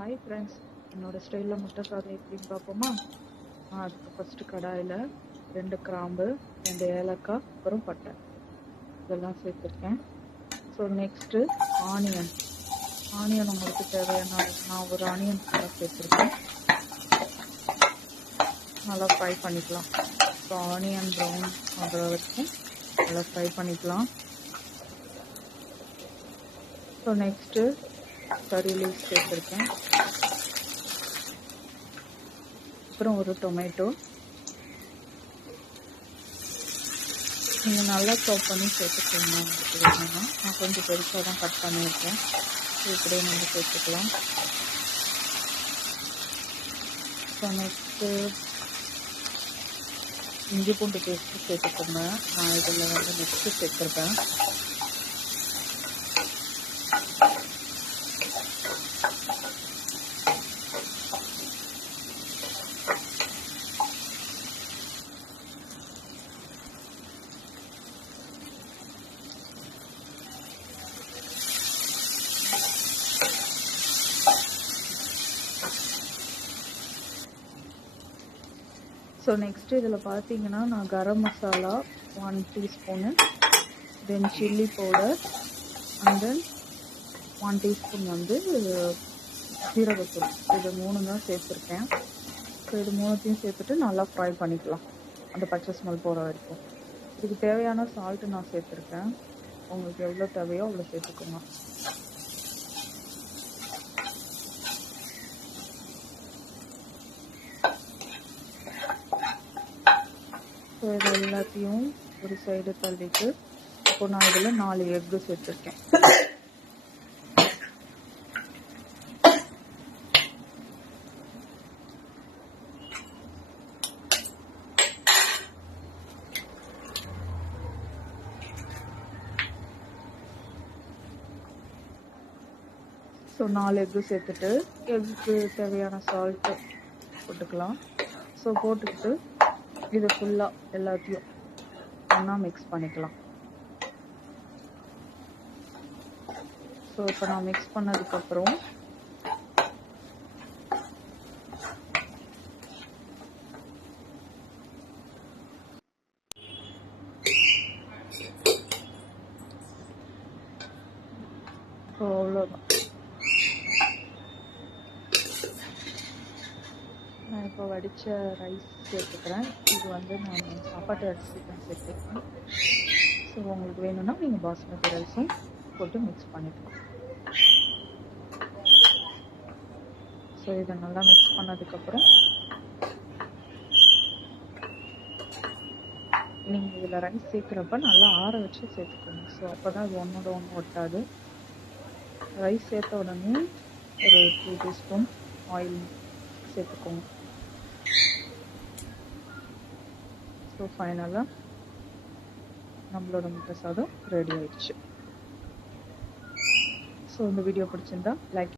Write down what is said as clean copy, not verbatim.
Hi friends, என்னோட ஸ்டைலில் முட்டை சாதம் எப்படின்னு பார்ப்போமா? அதுக்கு ஃபஸ்ட்டு கடாயில் 2 கிராம்பு, 2 ஏலக்காய், அப்புறம் பட்டை இதெல்லாம் சேர்த்துருக்கேன். ஸோ நெக்ஸ்ட்டு ஆனியன் உங்களுக்கு தேவையான நான் ஒரு ஆனியன் ஃபுல்லாக சேர்த்துருக்கேன். நல்லா ஃப்ரை பண்ணிக்கலாம். ஸோ ஆனியன் ப்ரௌன் ஆகிற வரைக்கும் நல்லா ஃப்ரை பண்ணிக்கலாம். ஸோ நெக்ஸ்ட்டு கறி லீவ்ஸ் சேர்த்துருக்கேன். அப்புறம் ஒரு டொமேட்டோ நீங்கள் நல்லா சாப் பண்ணி சேர்த்துக்கோங்க. உங்களுக்கு வேணும்னா நான் கொஞ்சம் பெருசாக தான் கட் பண்ணியிருக்கேன். இப்படியே நீங்கள் சேர்த்துக்கலாம். ஸோ நெக்ஸ்ட்டு இஞ்சி பூண்டு பேஸ்ட்டு சேர்த்துக்கோங்க. நான் இதில் வந்து நெக்ஸ்ட்டு சேர்த்துருப்பேன். ஸோ நெக்ஸ்ட்டு இதில் பார்த்தீங்கன்னா நான் garam masala 1 teaspoon, then chilli powder and then 1 teaspoon வந்து சீரகத்தூள், இது 3 தான் சேர்த்துருக்கேன். ஸோ இது 3த்தையும் சேர்த்துட்டு நல்லா ஃப்ரை பண்ணிக்கலாம் அந்த பச்சை ஸ்மெல் போகிற வரைக்கும். இதுக்கு தேவையான சால்ட்டு நான் சேர்த்துருக்கேன். உங்களுக்கு எவ்வளோ தேவையோ அவ்வளோ சேர்த்துக்கோங்க. ஸோ இது எல்லாத்தையும் ஒரு சைடு தள்ளிட்டு இப்போ நான் இதில் 4 எக்கு சேர்த்துருக்கேன். ஸோ 4 எக்கு சேர்த்துட்டு எக்குக்கு தேவையான சால்ட்டு போட்டுக்கலாம். ஸோ போட்டுக்கிட்டு இது ஃபுல்லாக எல்லாத்தையும் ஒன்றா மிக்ஸ் பண்ணிக்கலாம். ஸோ இப்போ நான் மிக்ஸ் பண்ணதுக்கப்புறம் ஸோ அவ்வளோதான். நான் இப்போ வடித்த ரைஸ் சேர்த்துக்கிறேன். இது வந்து நான் சாப்பாட்டு அரிசி தான் சேர்த்துக்கிறேன். ஸோ உங்களுக்கு வேணும்னா நீங்கள் பாஸ்மதி ரைஸும் போட்டு மிக்ஸ் பண்ணிக்கலாம். ஸோ இதை நல்லா மிக்ஸ் பண்ணதுக்கப்புறம் நீங்கள் இதில் ரைஸ் சேர்க்குறப்ப நல்லா ஆற வச்சு சேர்த்துக்கோங்க. ஸோ அப்போ தான் இது ஒன்றோட ஒன்று ஒட்டாது. ரைஸ் சேர்த்த உடனே ஒரு 2 டீஸ்பூன் ஆயில் சேர்த்துக்கோங்க. ஸோ ஃபைனலாக நம்மளோட முட்டை சாதம் ரெடி ஆயிடுச்சு. ஸோ இந்த வீடியோ பிடிச்சிருந்தா லைக்